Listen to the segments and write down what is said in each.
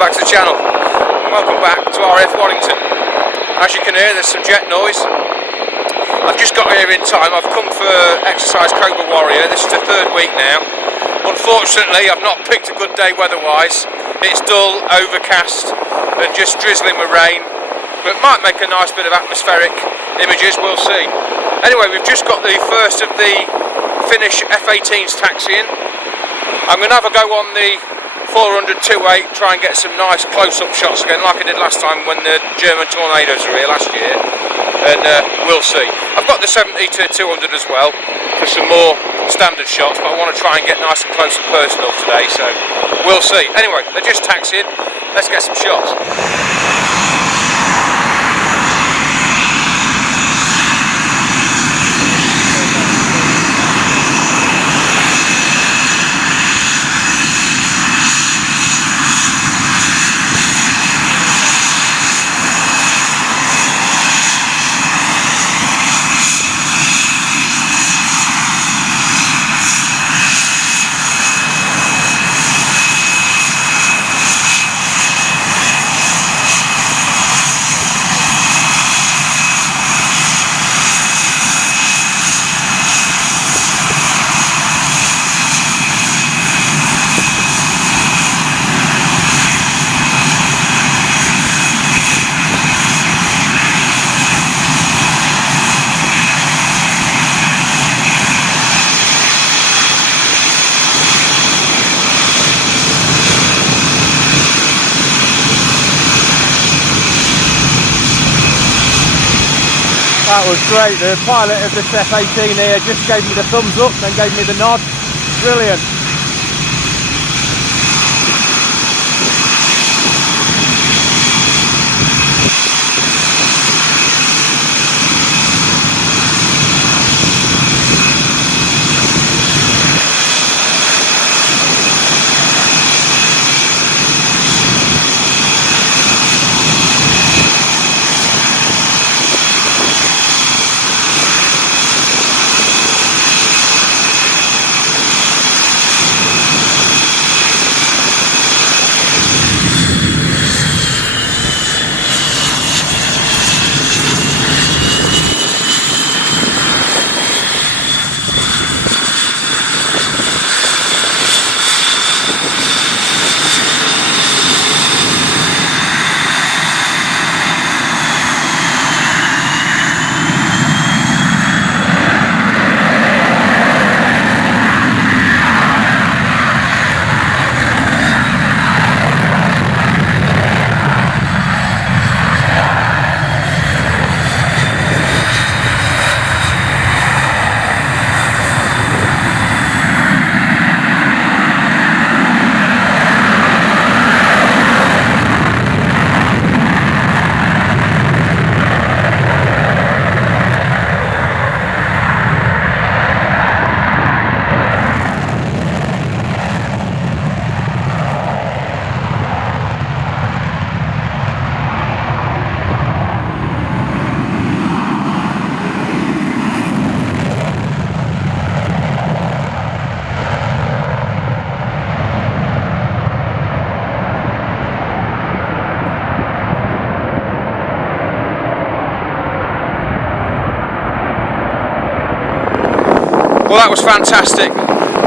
back to the channel. Welcome back to RAF Waddington. As you can hear, there's some jet noise. I've just got here in time. I've come for exercise Cobra Warrior. This is the third week now. Unfortunately, I've not picked a good day weather-wise. It's dull, overcast, and just drizzling with rain. But it might make a nice bit of atmospheric images, we'll see. Anyway, we've just got the first of the Finnish F-18's taxiing. I'm going to have a go on the 400-2.8, try and get some nice close-up shots again, like I did last time when the German tornadoes were here last year, and we'll see. I've got the 70-200 as well for some more standard shots, but I want to try and get nice and close and personal today, so we'll see. Anyway, they're just taxiing, let's get some shots. That was great. The pilot of this F-18 here just gave me the thumbs up, then gave me the nod. Brilliant. Well, that was fantastic.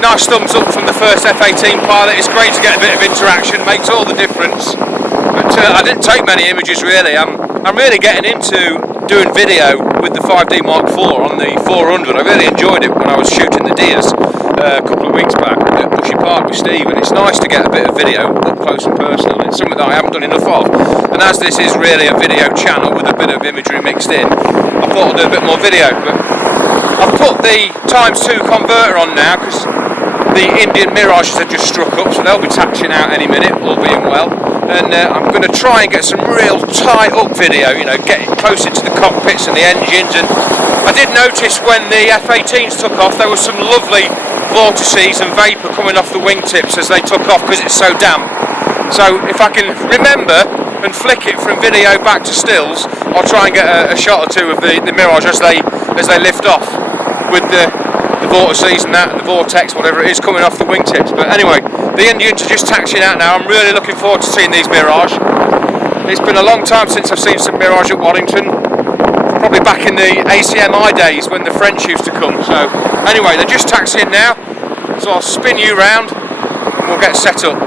Nice thumbs up from the first F-18 pilot. It's great to get a bit of interaction, makes all the difference. But I didn't take many images really. I'm really getting into doing video with the 5D Mark IV on the 400. I really enjoyed it when I was shooting the deers a couple of weeks back at Bushy Park with Steve, and it's nice to get a bit of video up close and personal. It's something that I haven't done enough of, and as this is really a video channel with a bit of imagery mixed in, I thought I'd do a bit more video. But I've put the ×2 converter on now because the Indian Mirages have just struck up, so they'll be taxiing out any minute, all being well. And I'm going to try and get some real tight up video, you know, getting close into the cockpits and the engines. And I did notice when the F-18s took off, there was some lovely vortices and vapour coming off the wingtips as they took off because it's so damp. So if I can remember and flick it from video back to stills, I'll try and get a shot or two of the Mirage as they lift off with the vortices and that, and the vortex, whatever it is, coming off the wingtips. But anyway, The Indians are just taxiing out now. I'm really looking forward to seeing these Mirage. It's been a long time since I've seen some Mirage at Waddington. Probably back in the ACMI days when the French used to come. So anyway, they're just taxiing now. So I'll spin you round and we'll get set up.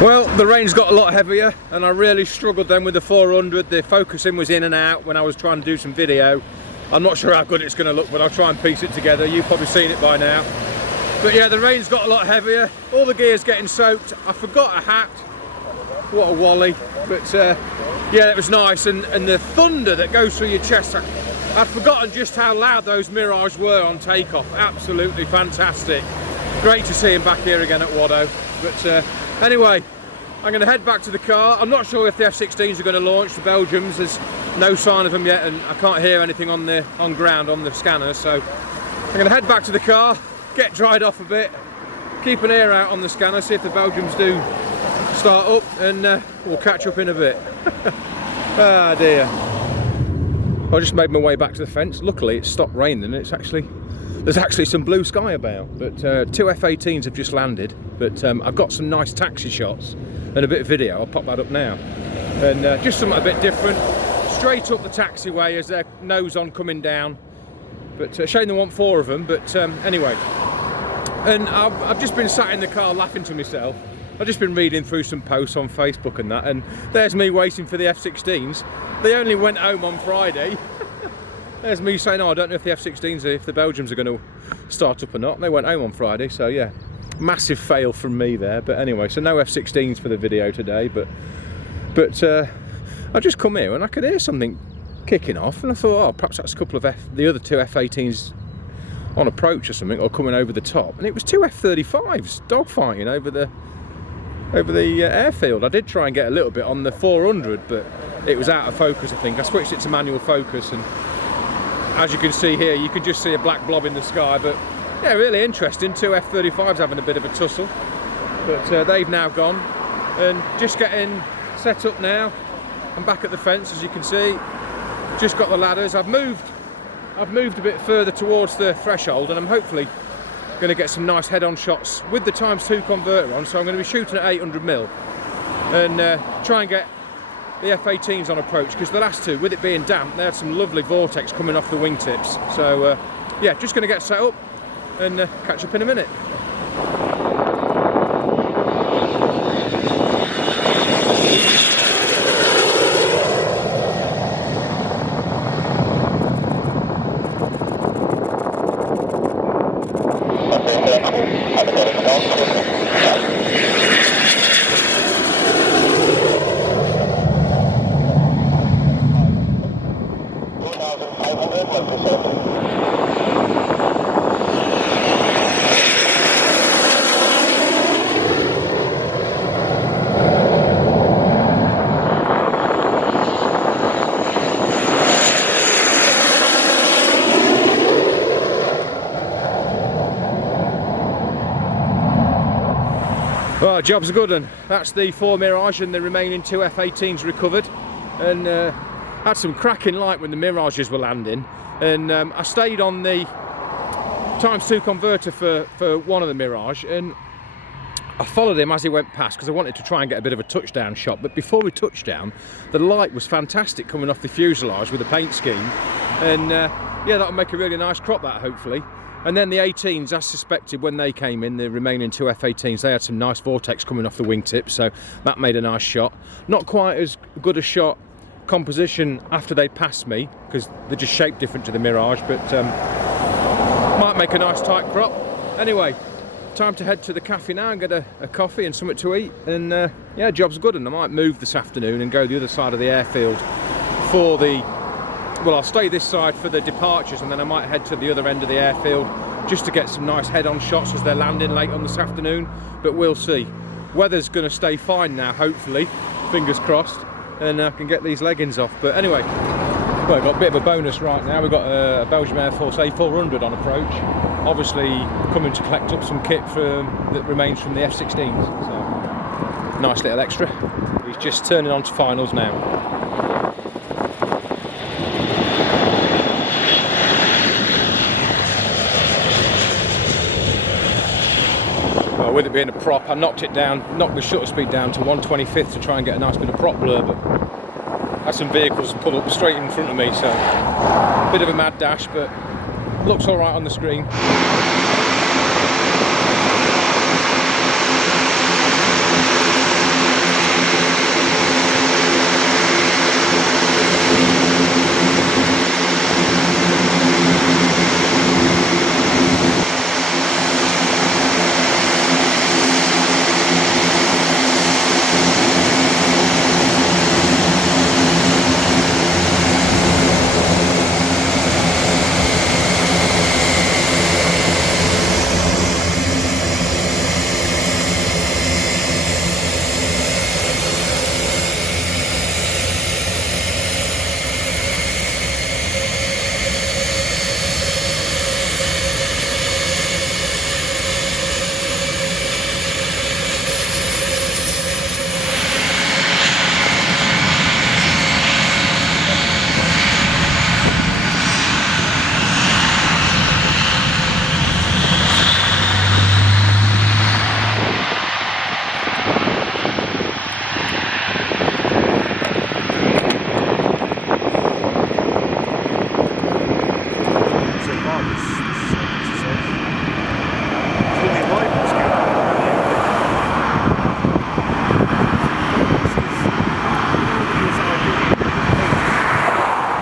Well, the rain's got a lot heavier and I really struggled then with the 400. The focusing was in and out when I was trying to do some video. I'm not sure how good it's going to look, but I'll try and piece it together. You've probably seen it by now. But yeah, the rain's got a lot heavier. All the gear's getting soaked. I forgot a hat. What a wally. But yeah, it was nice. And the thunder that goes through your chest. I'd forgotten just how loud those Mirage were on takeoff. Absolutely fantastic. Great to see him back here again at Waddo. But anyway, I'm going to head back to the car. I'm not sure if the F-16's are going to launch. The Belgians, there's no sign of them yet, and I can't hear anything on ground on the scanner. So I'm going to head back to the car, get dried off a bit, keep an ear out on the scanner, see if the Belgians do start up, and we'll catch up in a bit. Ah dear. I just made my way back to the fence. Luckily, it stopped raining. There's actually some blue sky about. But two F-18's have just landed. But I've got some nice taxi shots and a bit of video. I'll pop that up now. And just something a bit different. Straight up the taxiway as they're nose on coming down. But shame they want 4 of them. But anyway. And I've just been sat in the car laughing to myself. I've just been reading through some posts on Facebook and that. And there's me waiting for the F-16's. They only went home on Friday. There's me saying, oh, I don't know if the F-16's, if the Belgians are going to start up or not. They went home on Friday, so yeah, massive fail from me there. But anyway, so no F-16's for the video today. But I just come here and I could hear something kicking off, and I thought, oh, perhaps that's a couple of the other 2 F-18's on approach or something, or coming over the top. And it was 2 F-35's dogfighting over the airfield. I did try and get a little bit on the 400, but it was out of focus, I think. I switched it to manual focus, and as you can see here, you can just see a black blob in the sky. But yeah, really interesting. 2 F-35's having a bit of a tussle, but they've now gone, and just getting set up now. I'm back at the fence, as you can see. Just got the ladders. I've moved a bit further towards the threshold, and I'm hopefully going to get some nice head-on shots with the ×2 converter on. So I'm going to be shooting at 800mm and try and get the F-18's on approach, because the last 2, with it being damp, they had some lovely vortex coming off the wingtips. So yeah, just going to get set up and catch up in a minute. Well, job's a good one. That's the 4 Mirage and the remaining 2 F-18's recovered, and had some cracking light when the Mirages were landing, and I stayed on the ×2 converter for one of the Mirage, and I followed him as he went past because I wanted to try and get a bit of a touchdown shot, but before we touched down, the light was fantastic coming off the fuselage with the paint scheme, and yeah, that'll make a really nice crop, that, hopefully. And then the 18s, as suspected, when they came in, the remaining two F-18s, they had some nice vortex coming off the wingtip, so that made a nice shot. Not quite as good a shot composition after they passed me, because they're just shaped different to the Mirage, but might make a nice tight crop. Anyway, time to head to the cafe now and get a coffee and something to eat, and yeah, job's good. And I might move this afternoon and go the other side of the airfield for the, well, I'll stay this side for the departures, and then I might head to the other end of the airfield just to get some nice head-on shots as they're landing late on this afternoon, but we'll see. Weather's going to stay fine now, hopefully, fingers crossed, and I can get these leggings off. But anyway, well, I've got a bit of a bonus right now. We've got a Belgian A400 on approach, obviously coming to collect up some kit that remains from the F-16's, so nice little extra. He's just turning on to finals now. Well, with it being a prop, I knocked the shutter speed down to 1/25 to try and get a nice bit of prop blur, but had some vehicles pull up straight in front of me, so a bit of a mad dash, but looks all right on the screen.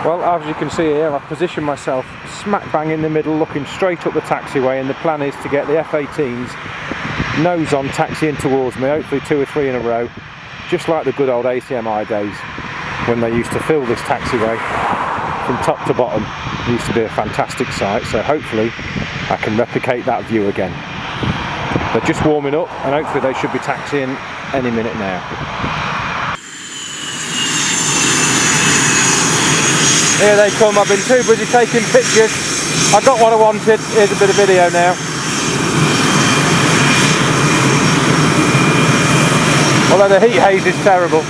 Well, as you can see here, I've positioned myself smack bang in the middle, looking straight up the taxiway, and the plan is to get the F-18's nose on taxiing towards me, hopefully 2 or 3 in a row, just like the good old ACMI days when they used to fill this taxiway from top to bottom. It used to be a fantastic sight, so hopefully I can replicate that view again. They're just warming up, and hopefully they should be taxiing any minute now. Here they come. I've been too busy taking pictures. I got what I wanted. Here's a bit of video now. Although the heat haze is terrible.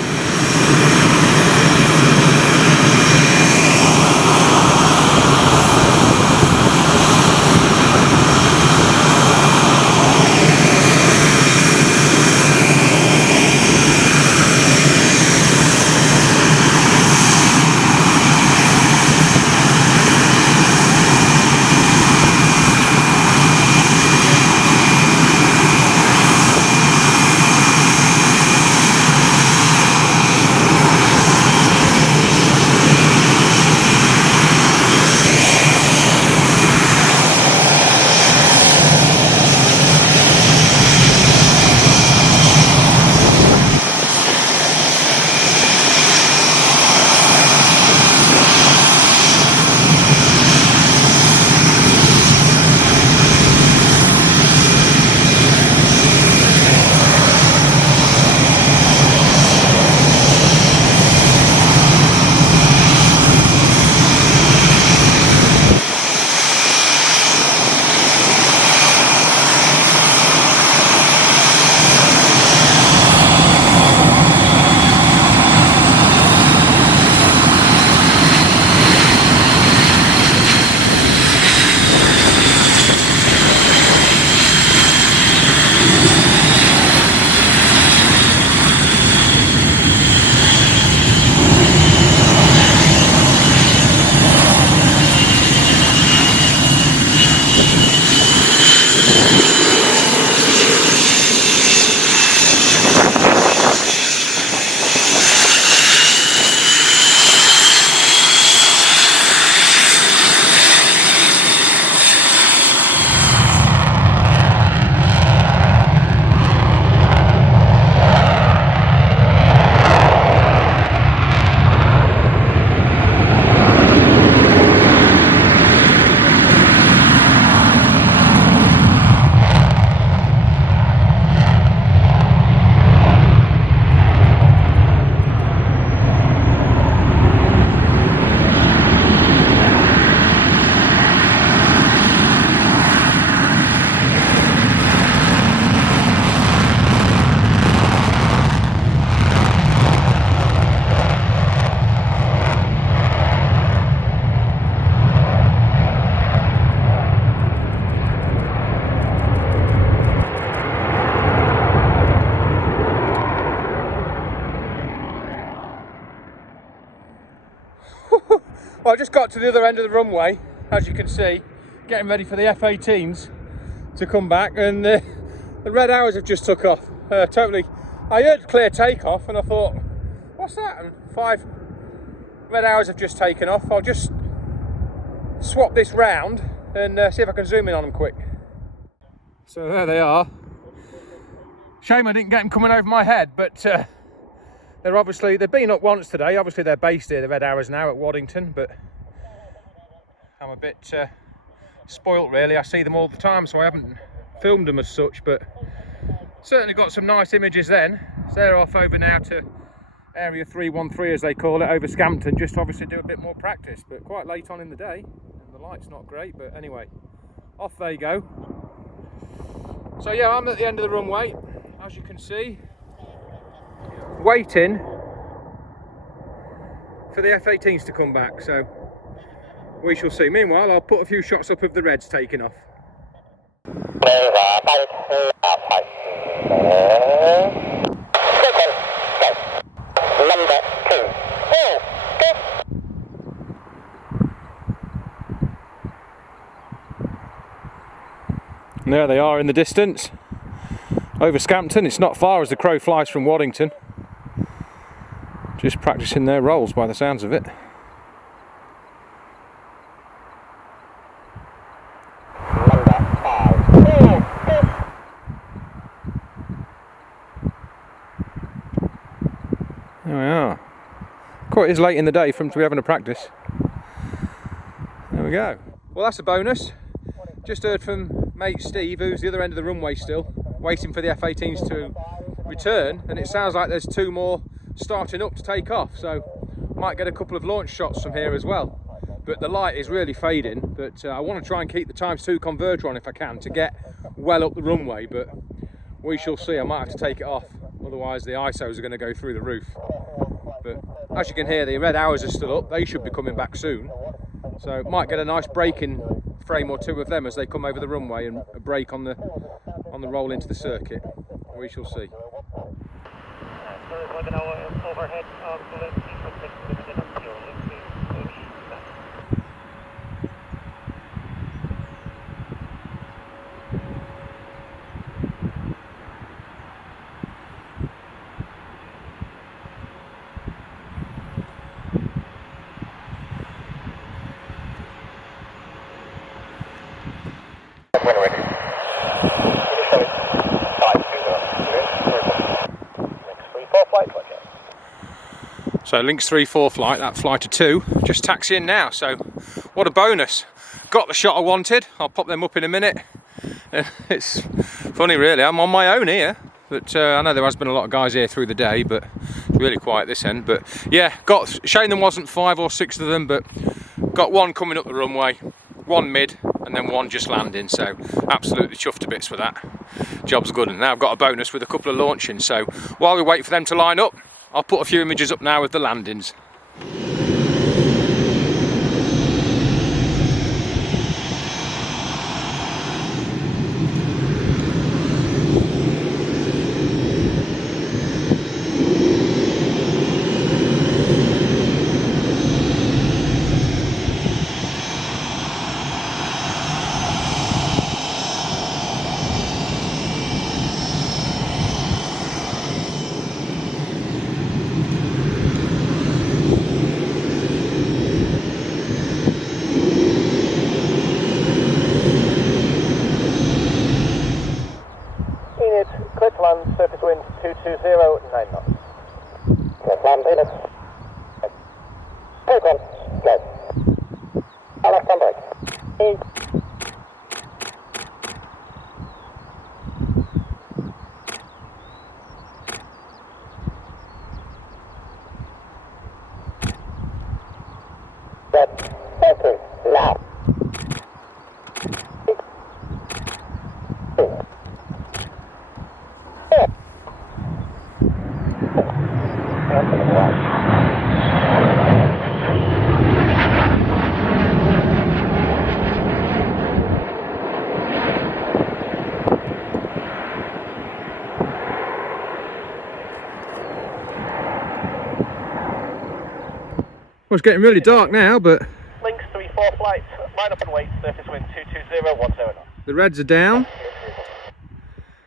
Well, I just got to the other end of the runway, as you can see, getting ready for the F-18's to come back, and the red hours have just took off. Totally, I heard clear takeoff and I thought, what's that? And 5 red hours have just taken off. I'll just swap this round and see if I can zoom in on them quick. So there they are. Shame I didn't get them coming over my head, but they've been up once today. Obviously they're based here, the red hours now at Waddington, but I'm a bit spoilt really. I see them all the time, so I haven't filmed them as such, but certainly got some nice images then. So they're off over now to area 313 as they call it, over Scampton, just to obviously do a bit more practice, but quite late on in the day and the light's not great, but anyway, off they go. So yeah, I'm at the end of the runway, as you can see, waiting for the F-18's to come back, so we shall see. Meanwhile, I'll put a few shots up of the reds taking off. And there they are in the distance, over Scampton. It's not far as the crow flies from Waddington. Just practicing their rolls by the sounds of it. There we are. Quite is late in the day for them to be having a practice. There we go. Well, that's a bonus. Just heard from mate Steve, who's the other end of the runway still, waiting for the F-18's to return, and it sounds like there's 2 more starting up to take off, so might get a couple of launch shots from here as well. But the light is really fading, but I want to try and keep the ×2 converter on if I can to get well up the runway, but we shall see. I might have to take it off, otherwise the ISOs are going to go through the roof. But as you can hear, the red hours are still up. They should be coming back soon, so might get a nice braking frame or 2 of them as they come over the runway and a break on the roll into the circuit. We shall see. So Lynx 3-4 flight, that flight of 2, just taxiing now, so what a bonus. Got the shot I wanted. I'll pop them up in a minute. It's funny really, I'm on my own here, but I know there has been a lot of guys here through the day, but it's really quiet this end. But yeah, shame there wasn't 5 or 6 of them, but got 1 coming up the runway, 1 mid, and then 1 just landing, so absolutely chuffed to bits for that. Job's good, and now I've got a bonus with a couple of launching, so while we wait for them to line up, I'll put a few images up now with the landings. Land, surface wind 220, 9 knots. Cliff land, Venus. Take on, go. Left on brake. Set, circle, loud. Well, it's getting really dark now, but flights, line up and wait, surface wind 220, 10 knots. The Reds are down.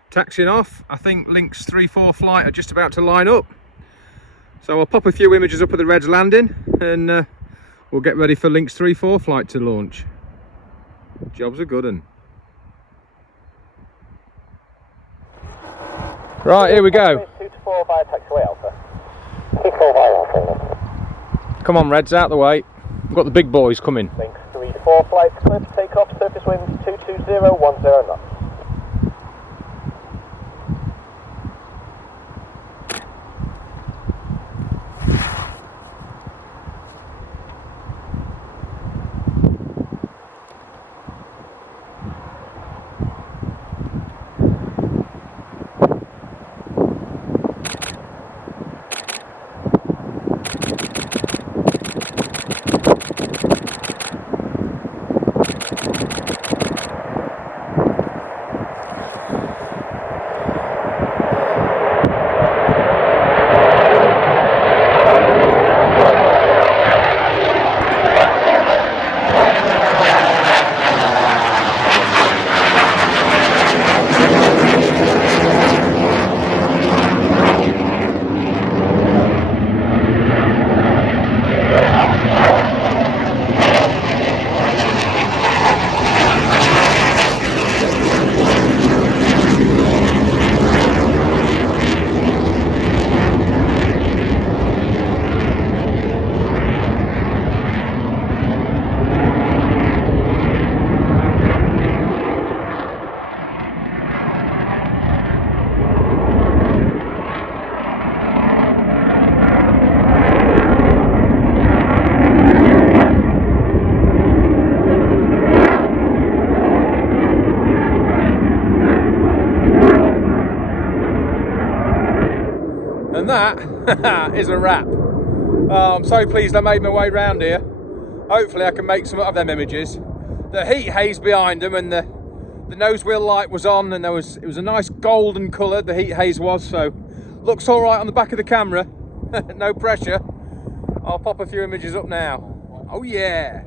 Taxiing off. I think Lynx 3-4 flight are just about to line up. So I'll pop a few images up of the Reds landing and we'll get ready for Lynx 3-4 flight to launch. Job's a good one. Right, here we go. 224 via taxiway Alpha. 224 via Alpha. Come on, Reds, out the way. We've got the big boys coming. Lynx 3-4 flights clear to take off, surface wind 220, 10 knots. And that is a wrap. I'm so pleased I made my way round here. Hopefully I can make some of them images. The heat haze behind them and the nose wheel light was on, and it was a nice golden colour, the heat haze was, so looks all right on the back of the camera. No pressure. I'll pop a few images up now. Oh yeah.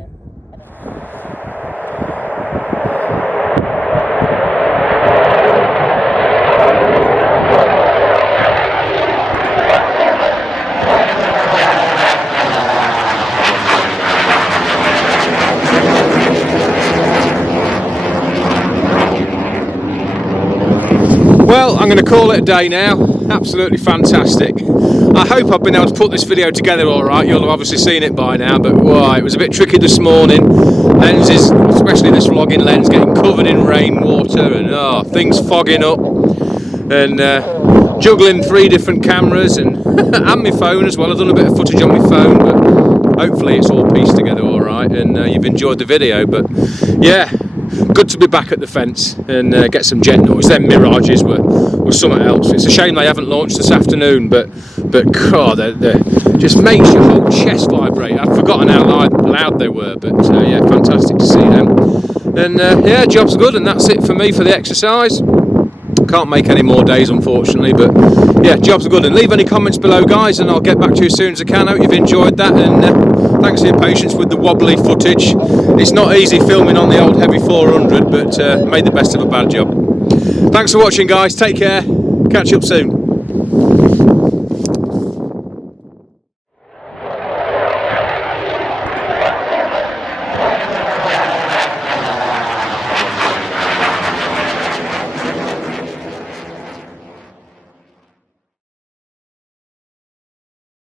Well, I'm going to call it a day now. Absolutely fantastic. I hope I've been able to put this video together all right. You'll have obviously seen it by now, but wow, it was a bit tricky this morning. Lenses, especially this vlogging lens, getting covered in rainwater and things fogging up, and juggling 3 different cameras and and my phone as well. I've done a bit of footage on my phone, but hopefully it's all pieced together all right and you've enjoyed the video. But yeah, good to be back at the fence and get some jet noise. Them Mirages were something else. It's a shame they haven't launched this afternoon, but God, they just makes your whole chest vibrate. I'd forgotten how loud they were, but yeah, fantastic to see them. And yeah, job's good, and that's it for me for the exercise. Can't make any more days, unfortunately, but yeah, job's good. And leave any comments below, guys, and I'll get back to you as soon as I can. I hope you've enjoyed that, and thanks for your patience with the wobbly footage. It's not easy filming on the old heavy 400, but made the best of a bad job. Thanks for watching, guys. Take care. Catch you up soon.